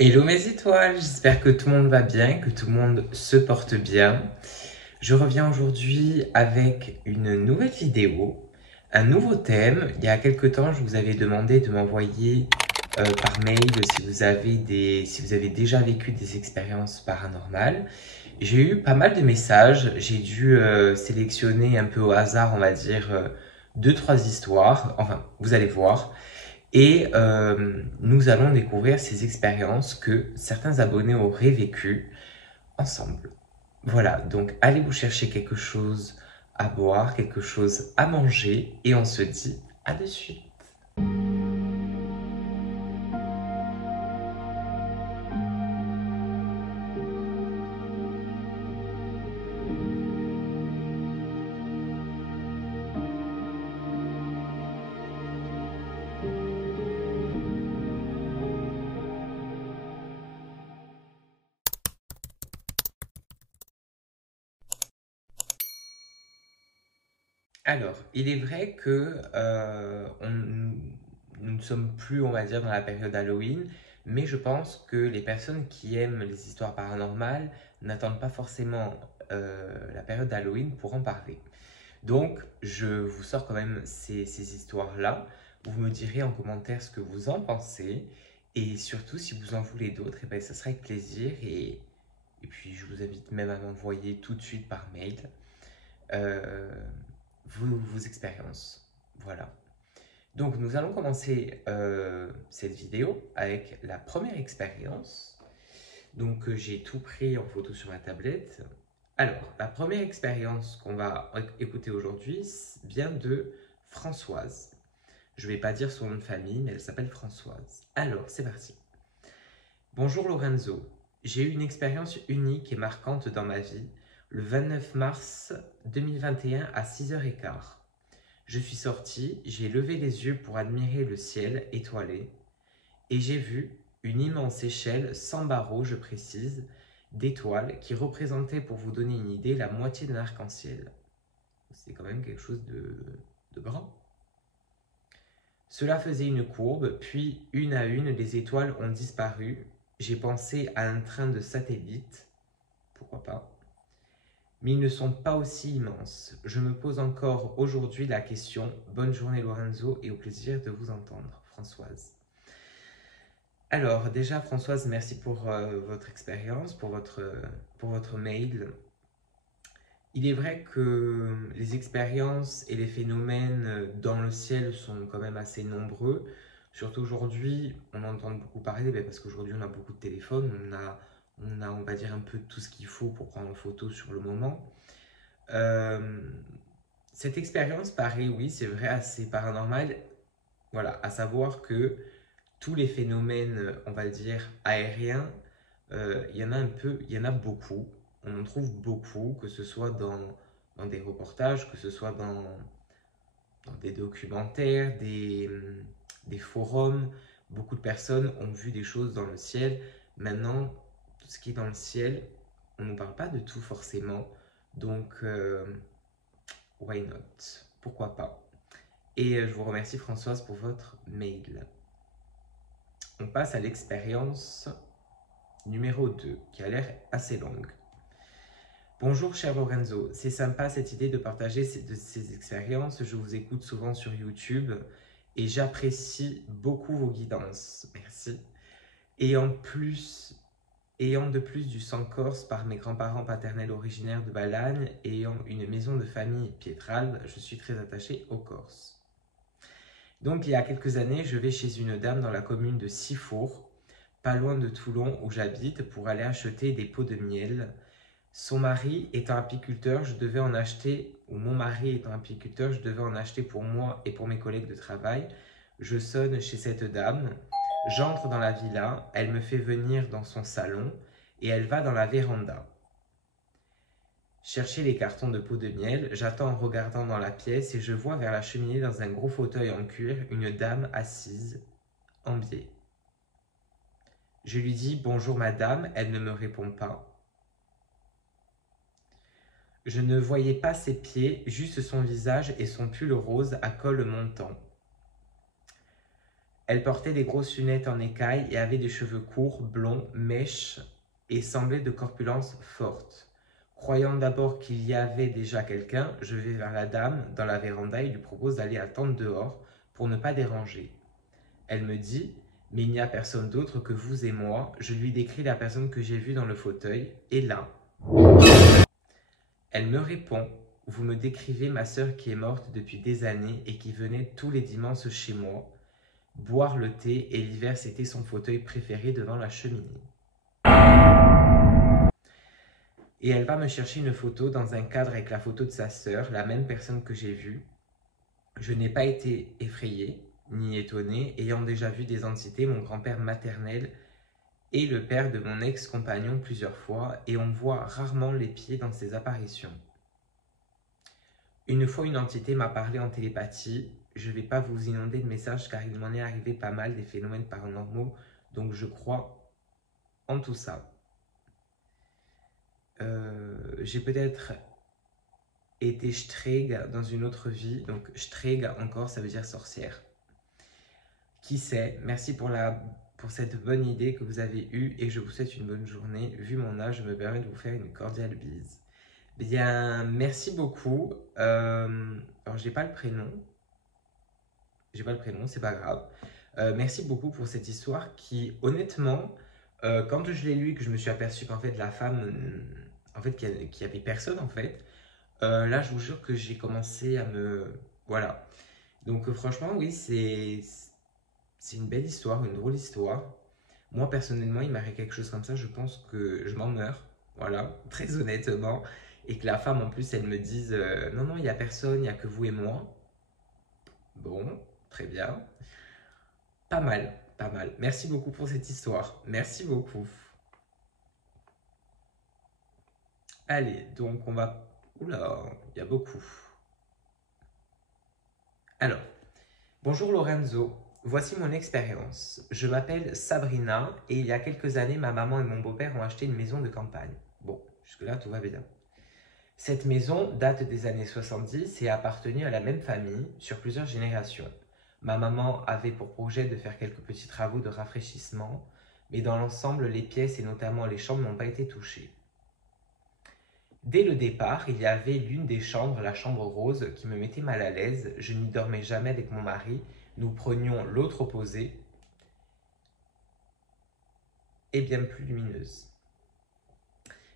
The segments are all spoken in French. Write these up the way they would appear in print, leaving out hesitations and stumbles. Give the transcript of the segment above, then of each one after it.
Hello mes étoiles, j'espère que tout le monde va bien, que tout le monde se porte bien. Je reviens aujourd'hui avec une nouvelle vidéo, un nouveau thème. Il y a quelques temps, je vous avais demandé de m'envoyer par mail si vous avez déjà vécu des expériences paranormales. J'ai eu pas mal de messages, j'ai dû sélectionner un peu au hasard, on va dire, deux, trois histoires. Enfin, vous allez voir. Et nous allons découvrir ces expériences que certains abonnés auraient vécues ensemble. Voilà, donc allez vous chercher quelque chose à boire, quelque chose à manger, et on se dit à de suite. Alors, il est vrai que nous ne sommes plus, on va dire, dans la période Halloween, mais je pense que les personnes qui aiment les histoires paranormales n'attendent pas forcément la période d'Halloween pour en parler. Donc, je vous sors quand même ces histoires-là. Vous me direz en commentaire ce que vous en pensez. Et surtout, si vous en voulez d'autres, eh ben, ça sera avec plaisir. Et puis, je vous invite même à m'envoyer tout de suite par mail euh, vos expériences. Voilà. Donc, nous allons commencer cette vidéo avec la première expérience. Donc, j'ai tout pris en photo sur ma tablette. Alors, la première expérience qu'on va écouter aujourd'hui vient de Françoise. Je ne vais pas dire son nom de famille, mais elle s'appelle Françoise. Alors, c'est parti. Bonjour Lorenzo. J'ai eu une expérience unique et marquante dans ma vie le 29 mars 2021 à 6h15. Je suis sorti, j'ai levé les yeux pour admirer le ciel étoilé et j'ai vu une immense échelle sans barreaux, je précise, d'étoiles qui représentait, pour vous donner une idée, la moitié d'un arc-en-ciel. C'est quand même quelque chose de grand. Cela faisait une courbe, puis une à une, les étoiles ont disparu. J'ai pensé à un train de satellites, pourquoi pas. Mais ils ne sont pas aussi immenses. Je me pose encore aujourd'hui la question. Bonne journée Lorenzo et au plaisir de vous entendre. Françoise. Alors déjà Françoise, merci pour votre expérience, pour votre mail. Il est vrai que les expériences et les phénomènes dans le ciel sont quand même assez nombreux. Surtout aujourd'hui, on entend beaucoup parler parce qu'aujourd'hui on a beaucoup de téléphones, on va dire un peu tout ce qu'il faut pour prendre en photo sur le moment. Euh, Cette expérience paraît, oui, c'est vrai, assez paranormale. Voilà, à savoir que tous les phénomènes, on va dire, aériens, il y en a un peu, il y en a beaucoup. On en trouve beaucoup, que ce soit dans des reportages, que ce soit dans des documentaires, des forums. Beaucoup de personnes ont vu des choses dans le ciel. Maintenant, tout ce qui est dans le ciel, on ne nous parle pas de tout forcément. Donc, why not? Pourquoi pas? Et je vous remercie Françoise pour votre mail. On passe à l'expérience numéro 2, qui a l'air assez longue. Bonjour cher Lorenzo, c'est sympa cette idée de partager ces expériences. Je vous écoute souvent sur YouTube et j'apprécie beaucoup vos guidances. Merci. Et en plus, ayant de plus du sang corse par mes grands-parents paternels originaires de Balagne et ayant une maison de famille Pietralbe, je suis très attaché aux Corses. Donc il y a quelques années, je vais chez une dame dans la commune de Sifour, pas loin de Toulon où j'habite, pour aller acheter des pots de miel. Son mari étant apiculteur, je devais en acheter, ou mon mari étant apiculteur, je devais en acheter pour moi et pour mes collègues de travail. Je sonne chez cette dame, j'entre dans la villa, elle me fait venir dans son salon et elle va dans la véranda chercher les cartons de pots de miel. J'attends en regardant dans la pièce et je vois vers la cheminée dans un gros fauteuil en cuir une dame assise, en biais. Je lui dis bonjour madame, elle ne me répond pas. Je ne voyais pas ses pieds, juste son visage et son pull rose à col montant. Elle portait des grosses lunettes en écaille et avait des cheveux courts, blonds, mèches et semblait de corpulence forte. Croyant d'abord qu'il y avait déjà quelqu'un, je vais vers la dame dans la véranda et lui propose d'aller attendre dehors pour ne pas déranger. Elle me dit « Mais il n'y a personne d'autre que vous et moi. » Je lui décris la personne que j'ai vue dans le fauteuil. Et là, elle me répond « Vous me décrivez ma sœur qui est morte depuis des années et qui venait tous les dimanches chez moi, boire le thé et l'hiver c'était son fauteuil préféré devant la cheminée. » Et elle va me chercher une photo dans un cadre avec la photo de sa sœur, la même personne que j'ai vue. Je n'ai pas été effrayée ni étonnée, ayant déjà vu des entités, mon grand-père maternel et le père de mon ex-compagnon plusieurs fois, et on voit rarement les pieds dans ces apparitions. Une fois, une entité m'a parlé en télépathie. Je ne vais pas vous inonder de messages car il m'en est arrivé pas mal des phénomènes paranormaux, donc je crois en tout ça. J'ai peut-être été Streg dans une autre vie, donc Streg encore ça veut dire sorcière. Qui sait? Merci pour cette bonne idée que vous avez eue et je vous souhaite une bonne journée. Vu mon âge, je me permets de vous faire une cordiale bise. Bien, merci beaucoup. Alors, j'ai pas le prénom. C'est pas grave. Merci beaucoup pour cette histoire qui, honnêtement, quand je l'ai lu et que je me suis aperçu qu'en fait, la femme, qu'il y avait personne, en fait, là, je vous jure que j'ai commencé à me... Voilà. Donc, franchement, oui, c'est une belle histoire, une drôle histoire. Moi, personnellement, il m'arrive quelque chose comme ça, je pense que je m'en meurs. Voilà, très honnêtement. Et que la femme, en plus, elle me dise non, non, il n'y a personne, il n'y a que vous et moi. Bon, très bien. Pas mal, pas mal. Merci beaucoup pour cette histoire. Merci beaucoup. Allez, donc on va... Oula, il y a beaucoup. Alors, bonjour Lorenzo. Voici mon expérience. Je m'appelle Sabrina et il y a quelques années, ma maman et mon beau-père ont acheté une maison de campagne. Bon, jusque-là, tout va bien. Cette maison date des années 70 et a appartenu à la même famille sur plusieurs générations. Ma maman avait pour projet de faire quelques petits travaux de rafraîchissement, mais dans l'ensemble, les pièces et notamment les chambres n'ont pas été touchées. Dès le départ, il y avait l'une des chambres, la chambre rose, qui me mettait mal à l'aise. Je n'y dormais jamais avec mon mari. Nous prenions l'autre opposée et bien plus lumineuse.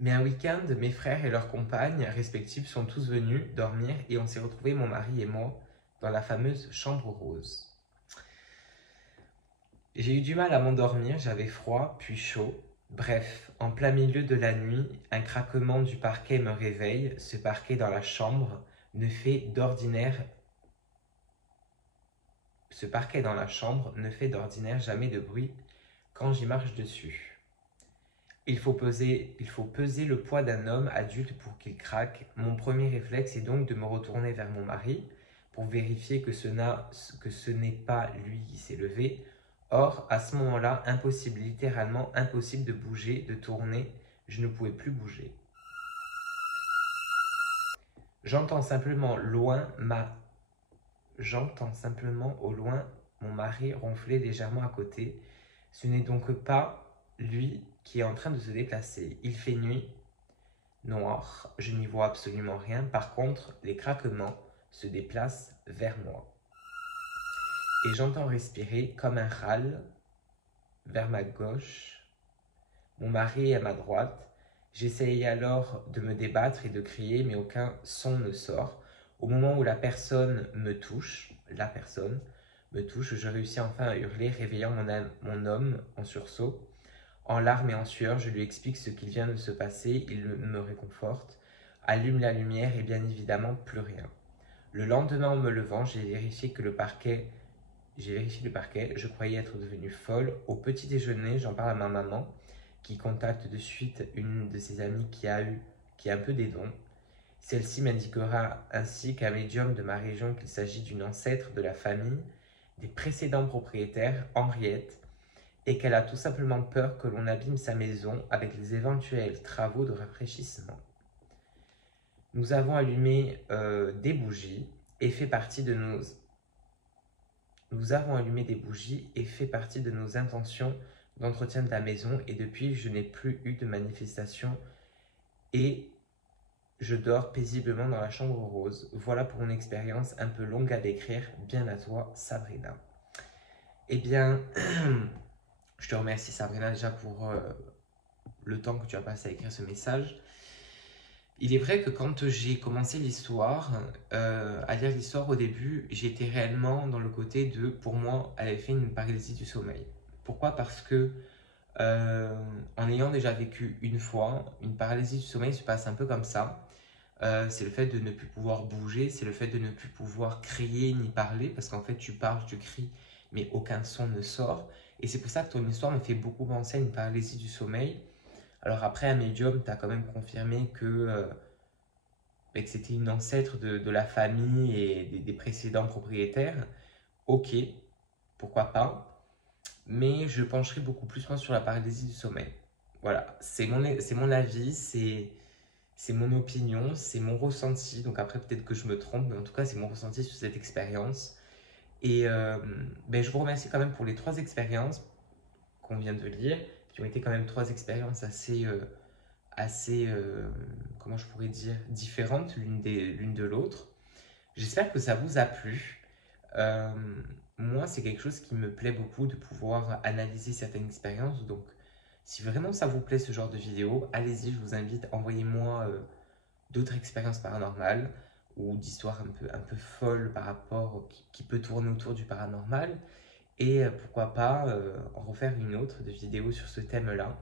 Mais un week-end, mes frères et leurs compagnes respectives sont tous venus dormir et on s'est retrouvés, mon mari et moi, dans la fameuse chambre rose. J'ai eu du mal à m'endormir, j'avais froid, puis chaud. Bref, en plein milieu de la nuit, un craquement du parquet me réveille. Ce parquet dans la chambre ne fait d'ordinaire jamais de bruit quand j'y marche dessus. Il faut peser le poids d'un homme adulte pour qu'il craque. Mon premier réflexe est donc de me retourner vers mon mari pour vérifier que ce n'est pas lui qui s'est levé. Or, à ce moment-là, impossible, littéralement impossible de bouger, de tourner. Je ne pouvais plus bouger. J'entends simplement au loin mon mari ronfler légèrement à côté. Ce n'est donc pas lui qui est en train de se déplacer. Il fait nuit, noir, je n'y vois absolument rien. Par contre, les craquements se déplacent vers moi. Et j'entends respirer comme un râle vers ma gauche. Mon mari est à ma droite. J'essaye alors de me débattre et de crier, mais aucun son ne sort. Au moment où la personne me touche, je réussis enfin à hurler, réveillant mon homme en sursaut. En larmes et en sueur, je lui explique ce qu'il vient de se passer. Il me réconforte, allume la lumière et bien évidemment plus rien. Le lendemain, en me levant, j'ai vérifié le parquet. Je croyais être devenue folle. Au petit déjeuner, j'en parle à ma maman, qui contacte de suite une de ses amies qui a un peu des dons. Celle-ci m'indiquera ainsi qu'un médium de ma région qu'il s'agit d'une ancêtre de la famille des précédents propriétaires, Henriette, et qu'elle a tout simplement peur que l'on abîme sa maison avec les éventuels travaux de rafraîchissement. Nous avons allumé des bougies et fait partie de nos Nous avons allumé des bougies et fait partie de nos intentions d'entretien de la maison et depuis, je n'ai plus eu de manifestation et je dors paisiblement dans la chambre rose. Voilà pour une expérience un peu longue à décrire. Bien à toi, Sabrina. Eh bien, je te remercie, Sabrina, déjà pour le temps que tu as passé à écrire ce message. Il est vrai que quand j'ai commencé l'histoire, à lire l'histoire au début, j'étais réellement dans le côté de, pour moi, elle avait fait une paralysie du sommeil. Pourquoi? Parce que en ayant déjà vécu une fois, une paralysie du sommeil se passe un peu comme ça. C'est le fait de ne plus pouvoir bouger, c'est le fait de ne plus pouvoir crier ni parler, parce qu'en fait tu parles, tu cries, mais aucun son ne sort. Et c'est pour ça que ton histoire me fait beaucoup penser à une paralysie du sommeil. Alors après, un médium t'a quand même confirmé que c'était une ancêtre de la famille et des précédents propriétaires. Ok, pourquoi pas. Mais je pencherai beaucoup plus moi sur la paralysie du sommeil. Voilà, c'est mon avis, c'est mon opinion, c'est mon ressenti. Donc après, peut-être que je me trompe, mais en tout cas, c'est mon ressenti sur cette expérience. Et je vous remercie quand même pour les 3 expériences qu'on vient de lire, qui ont été quand même 3 expériences assez, comment je pourrais dire, différentes l'une de l'autre. J'espère que ça vous a plu. Euh, Moi, c'est quelque chose qui me plaît beaucoup de pouvoir analyser certaines expériences. Donc, si vraiment ça vous plaît ce genre de vidéo, allez-y, je vous invite, envoyez-moi d'autres expériences paranormales ou d'histoires un peu folles par rapport, qui peut tourner autour du paranormal. Et pourquoi pas en refaire une autre de vidéo sur ce thème-là.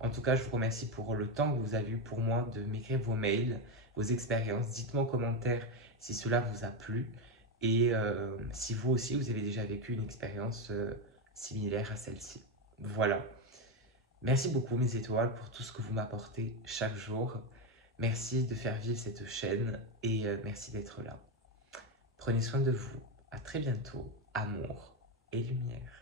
En tout cas, je vous remercie pour le temps que vous avez eu pour moi de m'écrire vos mails, vos expériences. Dites-moi en commentaire si cela vous a plu et si vous aussi vous avez déjà vécu une expérience similaire à celle-ci. Voilà. Merci beaucoup mes étoiles pour tout ce que vous m'apportez chaque jour. Merci de faire vivre cette chaîne et merci d'être là. Prenez soin de vous. À très bientôt. Amour et lumière.